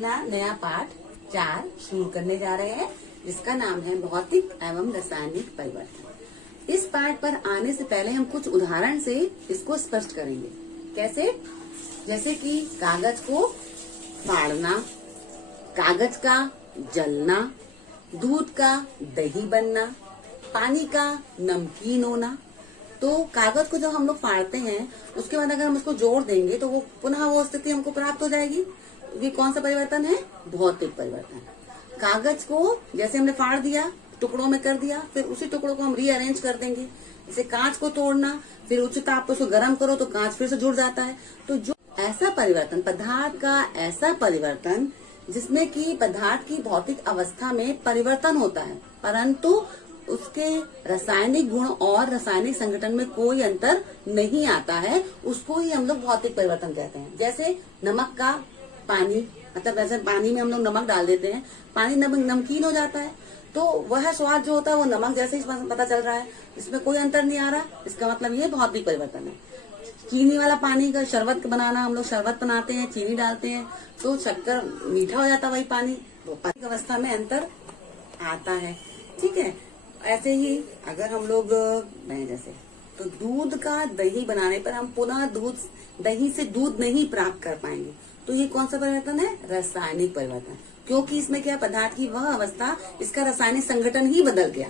अपना नया पाठ 4 शुरू करने जा रहे हैं, जिसका नाम है भौतिक एवं रासायनिक परिवर्तन। इस पाठ पर आने से पहले हम कुछ उदाहरण से इसको स्पष्ट करेंगे। कैसे? जैसे कि कागज को फाड़ना, कागज का जलना, दूध का दही बनना, पानी का नमकीन होना। तो कागज को जब हम लोग फाड़ते हैं, उसके बाद अगर हम उसको जोड़ देंगे तो वो पुनः वो स्थिति हमको प्राप्त हो जाएगी। ये कौन सा परिवर्तन है? भौतिक परिवर्तन। कागज को जैसे हमने फाड़ दिया, टुकड़ों में कर दिया, फिर उसी टुकड़ों को हम रीअरेंज कर देंगे। जैसे कांच को तोड़ना, फिर उच्च ताप पर उसको गर्म करो तो कांच फिर से जुड़ जाता है। तो जो ऐसा परिवर्तन, पदार्थ का ऐसा परिवर्तन जिसमें कि पदार्थ की भौतिक अवस्था में परिवर्तन होता है, परंतु उसके रासायनिक गुण और रासायनिक संगठन में कोई अंतर नहीं आता है, उसको ही हम लोग भौतिक परिवर्तन कहते हैं। जैसे नमक का पानी, मतलब वैसे पानी में हम लोग नमक डाल देते हैं, पानी नमकीन हो जाता है, तो वह स्वाद जो होता है वो नमक जैसे ही पता चल रहा है, इसमें कोई अंतर नहीं आ रहा। इसका मतलब ये भौतिक परिवर्तन है। चीनी वाला पानी का शरबत बनाना, हम लोग शरबत बनाते हैं, चीनी डालते हैं तो शक्कर मीठा हो जाता है, वही पानी। भौतिक अवस्था में अंतर आता है। ठीक है। ऐसे ही अगर हम लोग जैसे तो दूध का दही बनाने पर हम पुनः दही से दूध नहीं प्राप्त कर पाएंगे, तो ये कौन सा परिवर्तन है? रासायनिक परिवर्तन। क्योंकि इसमें क्या, पदार्थ की वह अवस्था, इसका रासायनिक संगठन ही बदल गया।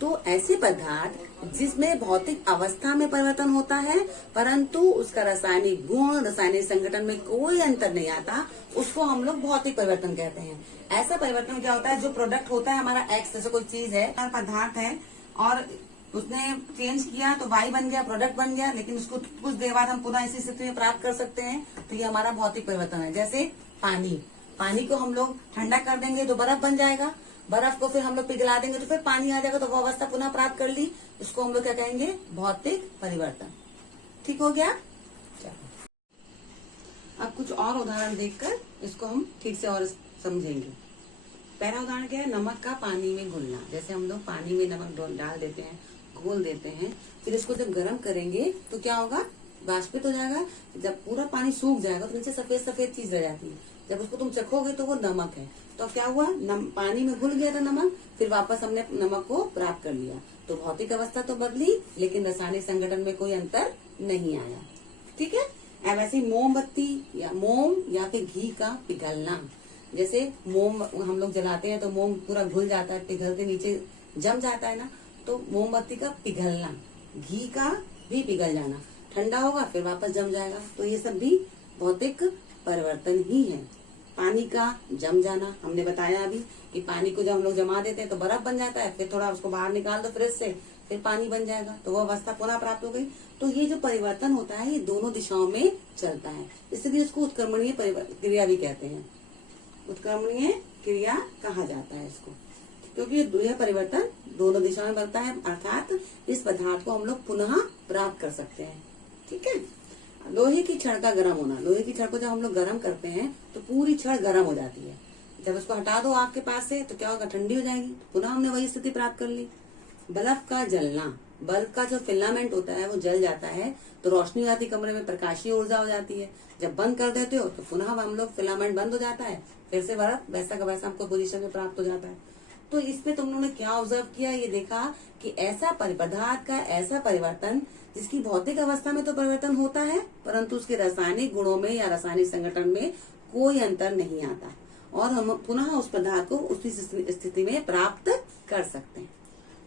तो ऐसे पदार्थ जिसमें भौतिक अवस्था में परिवर्तन होता है, परंतु उसका रासायनिक गुण, रासायनिक संगठन में कोई अंतर नहीं आता, उसको हम लोग भौतिक परिवर्तन कहते हैं। ऐसा परिवर्तन क्या होता है? जो प्रोडक्ट होता है हमारा एक्स, जैसे कोई चीज है, पदार्थ है और उसने चेंज किया तो वाई बन गया, प्रोडक्ट बन गया, लेकिन उसको कुछ देर बाद हम पुनः इसी स्थिति में प्राप्त कर सकते हैं, तो ये हमारा भौतिक परिवर्तन है। जैसे पानी को हम लोग ठंडा कर देंगे तो बर्फ बन जाएगा, बर्फ को फिर हम लोग पिघला देंगे तो फिर पानी आ जाएगा, तो वो अवस्था पुनः प्राप्त कर ली, इसको हम लोग क्या कहेंगे? भौतिक परिवर्तन। ठीक हो गया? चलो अब कुछ और उदाहरण देखकर इसको हम ठीक से और समझेंगे। पहला उदाहरण क्या है? नमक का पानी में घुलना। जैसे हम लोग पानी में नमक डाल देते हैं, घोल देते हैं, फिर इसको जब गर्म करेंगे तो क्या होगा? वाष्पित हो जाएगा। जब पूरा पानी सूख जाएगा तो नीचे सफेद सफेद चीज रह जाती है, जब उसको तुम चखोगे तो वो नमक है। तो क्या हुआ? पानी में घुल गया था नमक, फिर वापस हमने नमक को प्राप्त कर लिया। तो भौतिक अवस्था तो बदली, लेकिन रासायनिक संगठन में कोई अंतर नहीं आया। ठीक है। अब ऐसे मोमबत्ती या मोम या फिर घी का पिघलना। जैसे मोम हम लोग जलाते हैं तो मोम पूरा घुल जाता है, पिघलते नीचे जम जाता है ना, तो मोमबत्ती का पिघलना, घी का भी पिघल जाना, ठंडा होगा फिर वापस जम जाएगा, तो ये सब भी भौतिक परिवर्तन ही है। पानी का जम जाना, हमने बताया अभी कि पानी को जब हम लोग जमा देते हैं तो बर्फ बन जाता है, फिर थोड़ा उसको बाहर निकाल दो फ्रिज से, फिर पानी बन जाएगा, तो वो अवस्था पुनः प्राप्त हो गई। तो ये जो परिवर्तन होता है ये दोनों दिशाओं में चलता है, इसलिए इसको उत्क्रमणीय क्रिया भी कहते हैं। उत्क्रमणीय क्रिया कहा जाता है इसको, क्योंकि यह परिवर्तन दोनों दिशाओं में बनता है, अर्थात इस पदार्थ को हम लोग पुनः प्राप्त कर सकते हैं। ठीक है। लोहे की छड़ का गर्म होना। लोहे की छड़ को जब हम लोग गर्म करते हैं तो पूरी छड़ गर्म हो जाती है, जब उसको हटा दो आग के पास से तो क्या होगा? ठंडी हो जाएगी, पुनः हमने वही स्थिति प्राप्त कर ली। बल्ब का जलना। बल्ब का जो फिलामेंट होता है वो जल जाता है तो रोशनी आती, कमरे में प्रकाशीय ऊर्जा हो जाती है। जब बंद कर देते हो तो पुनः हम लोग फिलामेंट बंद हो जाता है, फिर से बल्ब वैसा का वैसा हमको पोजीशन में प्राप्त हो जाता है। तो इसमें तुम लोगों ने क्या ऑब्जर्व किया? ये देखा कि ऐसा पदार्थ का ऐसा परिवर्तन जिसकी भौतिक अवस्था में तो परिवर्तन होता है, परंतु उसके रासायनिक गुणों में या रासायनिक संगठन में कोई अंतर नहीं आता, और हम पुनः उस पदार्थ को उसी स्थिति में प्राप्त कर सकते हैं।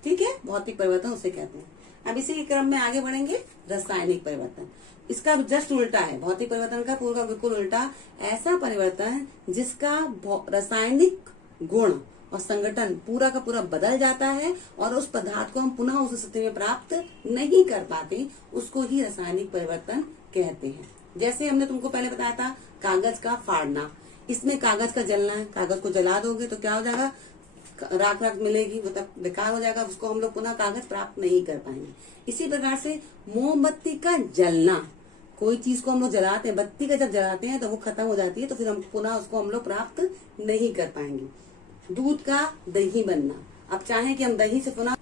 ठीक है। भौतिक परिवर्तन उसे कहते हैं। अब इसी क्रम में आगे बढ़ेंगे। रासायनिक परिवर्तन, इसका जस्ट उल्टा है। भौतिक परिवर्तन का पूरा बिल्कुल उल्टा। ऐसा परिवर्तन जिसका रासायनिक गुण और संगठन पूरा का पूरा बदल जाता है और उस पदार्थ को हम पुनः उस स्थिति में प्राप्त नहीं कर पाते, उसको ही रासायनिक परिवर्तन कहते हैं। जैसे हमने तुमको पहले बताया था कागज का फाड़ना, इसमें कागज का जलना है। कागज को जला दोगे तो क्या हो जाएगा? राख राख मिलेगी, मतलब बेकार हो जाएगा, उसको हम लोग पुनः कागज प्राप्त नहीं कर पाएंगे। इसी प्रकार से मोमबत्ती का जलना, कोई चीज को हम लोग जलाते हैं, बत्ती का जब जलाते हैं तो वो खत्म हो जाती है, तो फिर हम पुनः उसको हम लोग प्राप्त नहीं कर पाएंगे। दूध का दही बनना। अब चाहे कि हम दही से पुनः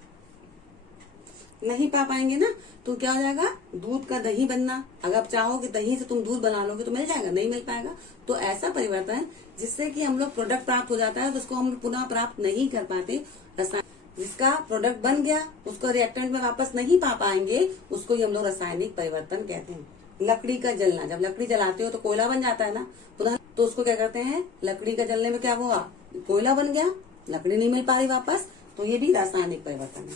नहीं पा पाएंगे ना, तो क्या हो जाएगा? दूध का दही बनना। अगर आप चाहो कि दही से तुम दूध बना लोगे तो मिल जाएगा? नहीं मिल पाएगा। तो ऐसा परिवर्तन जिससे कि हम लोग प्रोडक्ट प्राप्त हो जाता है, तो उसको हम पुनः प्राप्त नहीं कर पाते। जिसका प्रोडक्ट बन गया उसको रिएक्टेंट में वापस नहीं पा पाएंगे, उसको ही हम लोग रासायनिक परिवर्तन कहते हैं। लकड़ी का जलना, जब लकड़ी जलाते हो तो कोयला बन जाता है ना पुनः, तो उसको क्या करते हैं, लकड़ी का जलने में क्या हुआ, कोयला बन गया, लकड़ी नहीं मिल पा रही वापस, तो ये भी रासायनिक परिवर्तन है।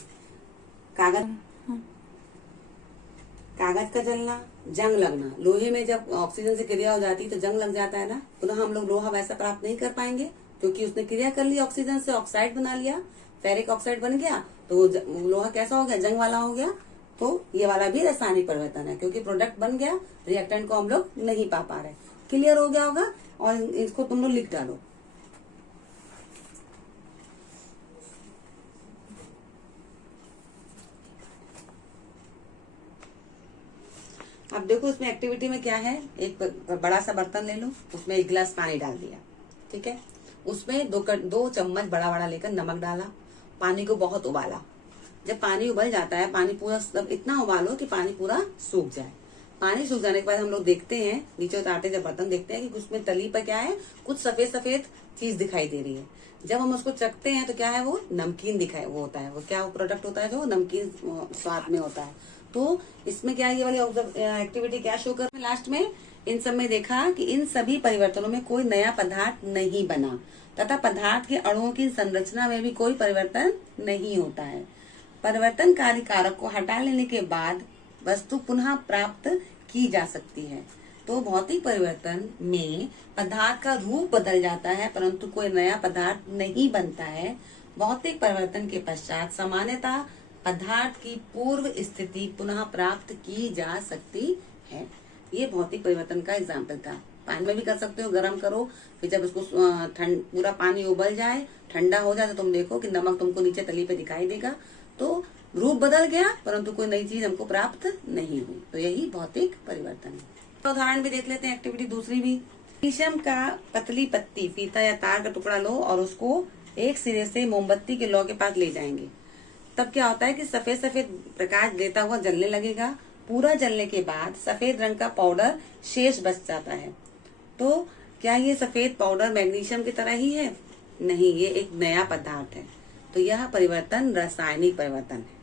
कागज का जलना, जंग लगना, लोहे में जब ऑक्सीजन से क्रिया हो जाती है तो जंग लग जाता है ना, पुनः हम लोग लोहा वैसा प्राप्त नहीं कर पाएंगे, क्योंकि उसने क्रिया कर ली ऑक्सीजन से, ऑक्साइड बना लिया, फेरिक ऑक्साइड बन गया, तो लोहा कैसा हो गया, जंग वाला हो गया। तो ये वाला भी रासायनिक परिवर्तन है, क्योंकि प्रोडक्ट बन गया, रिएक्टेंट को हम लोग नहीं पा रहे। क्लियर हो गया होगा, और इसको तुम लोग लिख डालो। अब देखो इसमें एक्टिविटी में क्या है, एक बड़ा सा बर्तन ले लो, उसमें 1 गिलास पानी डाल दिया, ठीक है, उसमें 2 चम्मच बड़ा बड़ा लेकर नमक डाला, पानी को बहुत उबाला। जब पानी उबल जाता है, पानी पूरा सब इतना उबालो कि पानी पूरा सूख जाए। पानी सूख जाने के बाद हम लोग देखते हैं, नीचे उतारते जब बर्तन देखते हैं कि उसमें तली पर क्या है, कुछ सफेद सफेद चीज दिखाई दे रही है। जब हम उसको चखते हैं तो क्या है, वो नमकीन दिखाई, वो होता है, वो क्या, वो प्रोडक्ट होता है जो नमकीन स्वाद में होता है। तो इसमें क्या, ये वाली एक्टिविटी क्या शो कर, लास्ट में इन सब में देखा कि इन सभी परिवर्तनों में कोई नया पदार्थ नहीं बना, तथा पदार्थ के अणुओं की संरचना में भी कोई परिवर्तन नहीं होता है। परिवर्तनकारी कारक को हटा लेने के बाद वस्तु पुनः प्राप्त की जा सकती है। तो भौतिक परिवर्तन में पदार्थ का रूप बदल जाता है, परंतु कोई नया पदार्थ नहीं बनता है। भौतिक परिवर्तन के पश्चात सामान्यतः पदार्थ की पूर्व स्थिति पुनः प्राप्त की जा सकती है। ये भौतिक परिवर्तन का एग्जाम्पल था। पानी में भी कर सकते हो, गर्म करो, फिर जब उसको पूरा पानी उबल जाए, ठंडा हो जाए, तो तुम देखो कि नमक तुमको नीचे तली पे दिखाई देगा। तो रूप बदल गया, परंतु कोई नई चीज हमको प्राप्त नहीं हुई। तो यही भौतिक परिवर्तन है। तो उदाहरण भी देख लेते हैं, एक्टिविटी दूसरी भी। शीशम का पतली पत्ती, फीता या तार का टुकड़ा लो और उसको एक सिरे से मोमबत्ती के लौ के पास ले जाएंगे। तब क्या होता है कि सफेद सफेद प्रकाश देता हुआ जलने लगेगा। पूरा जलने के बाद सफेद रंग का पाउडर शेष बच जाता है। तो क्या ये सफेद पाउडर मैग्नीशियम की तरह ही है? नहीं, ये एक नया पदार्थ है। तो यह परिवर्तन रासायनिक परिवर्तन है,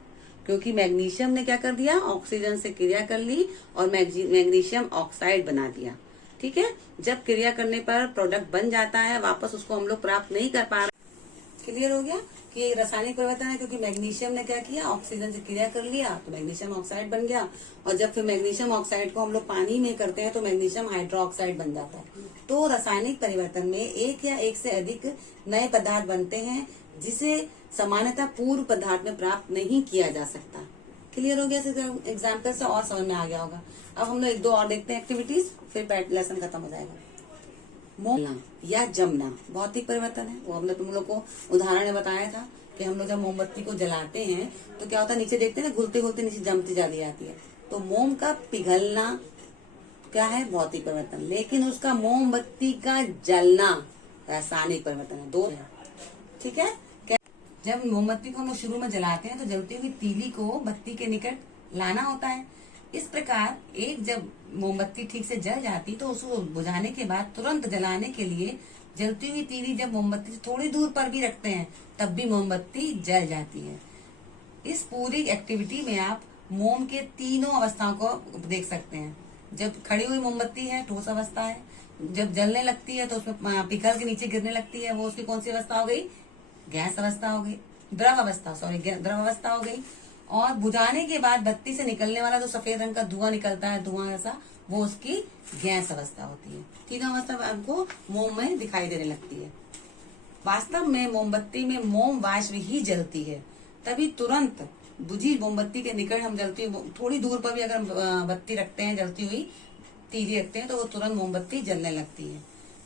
क्योंकि मैग्नीशियम ने क्या कर दिया, ऑक्सीजन से क्रिया कर ली और मैग्नीशियम ऑक्साइड बना दिया। ठीक है, जब क्रिया करने पर प्रोडक्ट बन जाता है, वापस उसको हम लोग प्राप्त नहीं कर पा रहे। क्लियर हो गया कि ये रासायनिक परिवर्तन है, क्योंकि मैग्नीशियम ने क्या किया, ऑक्सीजन से क्रिया कर लिया तो मैग्नीशियम ऑक्साइड बन गया, और जब फिर मैग्नीशियम ऑक्साइड को हम लोग पानी में करते हैं तो मैग्नीशियम हाइड्रोक्साइड बन जाता है। तो रासायनिक परिवर्तन में एक या एक से अधिक नए पदार्थ बनते हैं, जिसे सामान्यतः पूर्व पदार्थ में प्राप्त नहीं किया जा सकता। क्लियर हो गया, एग्जाम्पल से और समझ में आ गया होगा। अब हम लोग 1-2 और देखते हैं एक्टिविटीज, फिर लेसन खत्म हो जाएगा। मोमना या जमना भौतिक परिवर्तन है। वो हमने तुम लोग को उदाहरण में बताया था कि हम लोग जब मोमबत्ती को जलाते हैं तो क्या होता है, नीचे देखते हैं ना, घुलते घुलते नीचे जमती चली जाती है। तो मोम का पिघलना क्या है, भौतिक परिवर्तन। लेकिन उसका मोमबत्ती का जलना रासायनिक परिवर्तन है। 2 है, ठीक है। जब मोमबत्ती को हम लोग शुरू में जलाते हैं तो जलती हुई तीली को बत्ती के निकट लाना होता है। इस प्रकार एक जब मोमबत्ती ठीक से जल जाती तो उसको बुझाने के बाद तुरंत जलाने के लिए जलती हुई तीली जब मोमबत्ती से थोड़ी दूर पर भी रखते हैं तब भी मोमबत्ती जल जाती है। इस पूरी एक्टिविटी में आप मोम के तीनों अवस्थाओं को देख सकते हैं। जब खड़ी हुई मोमबत्ती है, ठोस अवस्था है। जब जलने लगती है तो उसमें पिघल के नीचे गिरने लगती है, वो उसकी कौन सी अवस्था हो गई, गैस अवस्था हो गई, द्रव अवस्था हो गई। और बुझाने के बाद बत्ती से निकलने वाला जो सफेद रंग का धुआं निकलता है, धुआं ऐसा, वो उसकी गैस अवस्था होती है। तीनों अवस्था हमको मोम में दिखाई देने लगती है। वास्तव में मोमबत्ती में मोम वाष्प ही जलती है, तभी तुरंत बुझी मोमबत्ती के निकट हम जलती हुई थोड़ी दूर पर भी अगर हम बत्ती रखते हैं, जलती हुई तीली रखते हैं, तो वो तुरंत मोमबत्ती जलने लगती है।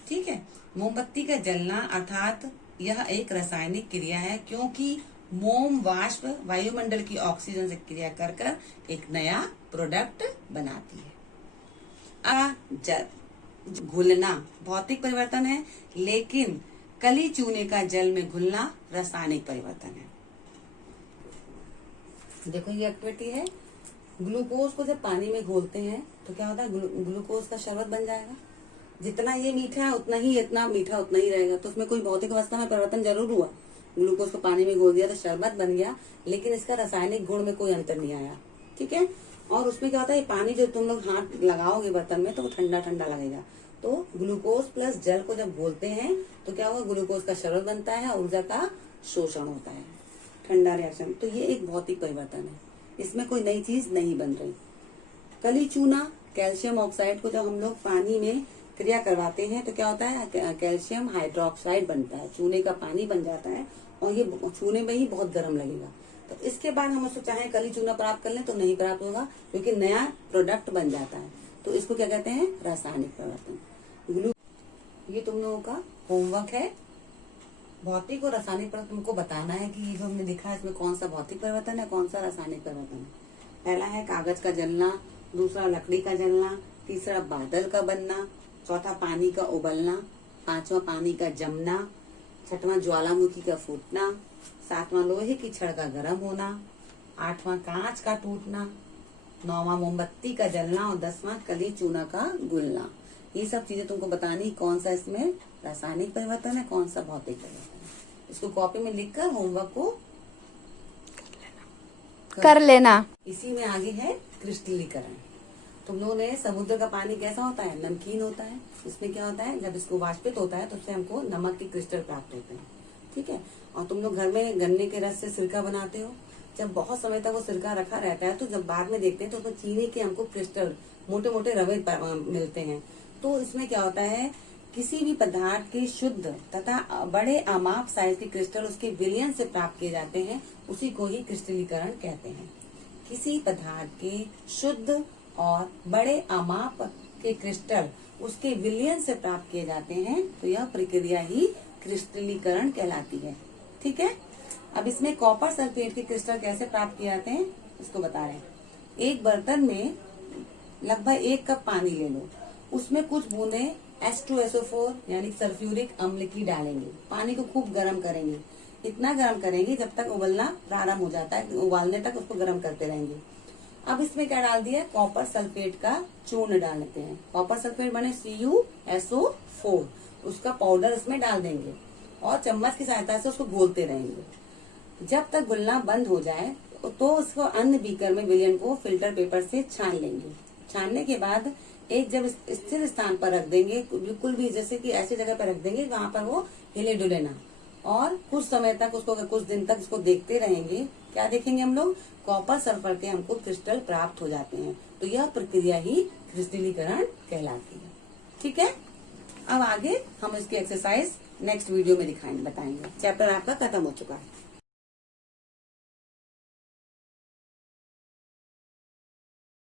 ठीक है, मोमबत्ती का जलना अर्थात यह एक रासायनिक क्रिया है, क्योंकि मोम वाष्प वायुमंडल की ऑक्सीजन से क्रिया कर कर एक नया प्रोडक्ट बनाती है। घुलना भौतिक परिवर्तन है, लेकिन कली चूने का जल में घुलना रासायनिक परिवर्तन है। देखो ये एक्टिविटी है, ग्लूकोज को जब पानी में घोलते हैं तो क्या होता है, ग्लूकोज का शरबत बन जाएगा। जितना ये मीठा है उतना ही इतना मीठा उतना ही रहेगा। तो उसमें कोई भौतिक अवस्था में परिवर्तन जरूर हुआ, ग्लूकोज को पानी में घोल दिया तो शरबत बन गया, लेकिन इसका रासायनिक गुण में कोई अंतर नहीं आया। ठीक है। और उसमें क्या होता है, पानी जो तुम लोग हाथ लगाओगे बर्तन में तो वो ठंडा ठंडा लगेगा। तो ग्लूकोज प्लस जल को जब घोलते हैं तो क्या होगा, ग्लूकोज का शरबत बनता है, ऊर्जा का शोषण होता है, ठंडा रिएक्शन। तो ये एक भौतिक परिवर्तन है, इसमें कोई नई चीज नहीं बन रही। कली चूना, कैल्शियम ऑक्साइड को जब हम लोग पानी में क्रिया करवाते हैं तो क्या होता है, कैल्शियम हाइड्रोक्साइड बनता है, चूने का पानी बन जाता है और ये चूने में ही बहुत गर्म लगेगा। तो इसके बाद हम उसको चाहे कली चूना प्राप्त कर लें तो नहीं प्राप्त होगा, क्योंकि नया प्रोडक्ट बन जाता है। तो इसको क्या कहते हैं, रासायनिक परिवर्तन। ये तुम लोगों का होमवर्क है। भौतिक और रासायनिक परिवर्तन तुमको बताना है कि ये जो हमने लिखा है इसमें कौन सा भौतिक परिवर्तन है, कौन सा रासायनिक परिवर्तन है। पहला है कागज का जलना, दूसरा लकड़ी का जलना, तीसरा बादल का बनना, चौथा पानी का उबलना, पांचवा पानी का जमना, छठवां ज्वालामुखी का फूटना, सातवां लोहे की छड़ का गर्म होना, आठवां कांच का टूटना, नौवां मोमबत्ती का जलना और 10वां कली चूना का घुलना। ये सब चीजें तुमको बतानी, कौन सा इसमें रासायनिक परिवर्तन है, कौन सा भौतिक परिवर्तन है। इसको कॉपी में लिखकर होमवर्क को कर लेना। इसी में आगे है क्रिस्टलीकरण। तुम लोगों ने समुद्र का पानी कैसा होता है, नमकीन होता है। इसमें क्या होता है, जब इसको वाष्पित होता है तो उससे हमको नमक के क्रिस्टल प्राप्त होते हैं। ठीक है। और तुम लोग घर में गन्ने के रस से सिरका बनाते हो, जब बहुत समय तक वो सिरका रखा रहता है तो जब बाद में देखते हैं तो उसमें चीनी के हमको क्रिस्टल मोटे मोटे रवे मिलते हैं। तो इसमें क्या होता है, किसी भी पदार्थ के शुद्ध तथा बड़े अमाप साइज के क्रिस्टल उसके विलयन से प्राप्त किए जाते हैं, उसी को ही क्रिस्टलीकरण कहते हैं। किसी पदार्थ के शुद्ध और बड़े अमाप के क्रिस्टल उसके विलयन से प्राप्त किए जाते हैं, तो यह प्रक्रिया ही क्रिस्टलीकरण कहलाती है। ठीक है। अब इसमें कॉपर सल्फेट के क्रिस्टल कैसे प्राप्त किए जाते हैं इसको बता रहे हैं। एक बर्तन में लगभग 1 कप पानी ले लो, उसमें कुछ बूंदे H2SO4 यानी सल्फ्यूरिक अम्ल की डालेंगे। पानी को खूब गर्म करेंगे, इतना गर्म करेंगे जब तक उबलना प्रारंभ हो जाता है, उबालने तक उसको गर्म करते रहेंगे। अब इसमें क्या डाल दिया, कॉपर सल्फेट का चूर्ण डाल देते हैं। कॉपर सल्फेट बने CuSO4, उसका पाउडर इसमें डाल देंगे और चम्मच की सहायता से उसको घोलते रहेंगे जब तक घुलना बंद हो जाए। तो उसको अन्य बीकर में विलयन को फिल्टर पेपर से छान लेंगे। छानने के बाद एक जब स्थिर स्थान पर रख देंगे, बिल्कुल भी जैसे कि ऐसी जगह पर रख देंगे वहां पर वो हिले डुले ना, और कुछ समय तक उसको, कुछ दिन तक उसको देखते रहेंगे। क्या देखेंगे हम लोग, कॉपर सल्फर के हमको क्रिस्टल प्राप्त हो जाते हैं। तो यह प्रक्रिया ही क्रिस्टलीकरण कहलाती है। ठीक है। अब आगे हम इसकी एक्सरसाइज नेक्स्ट वीडियो में बताएंगे। चैप्टर आपका खत्म हो चुका है।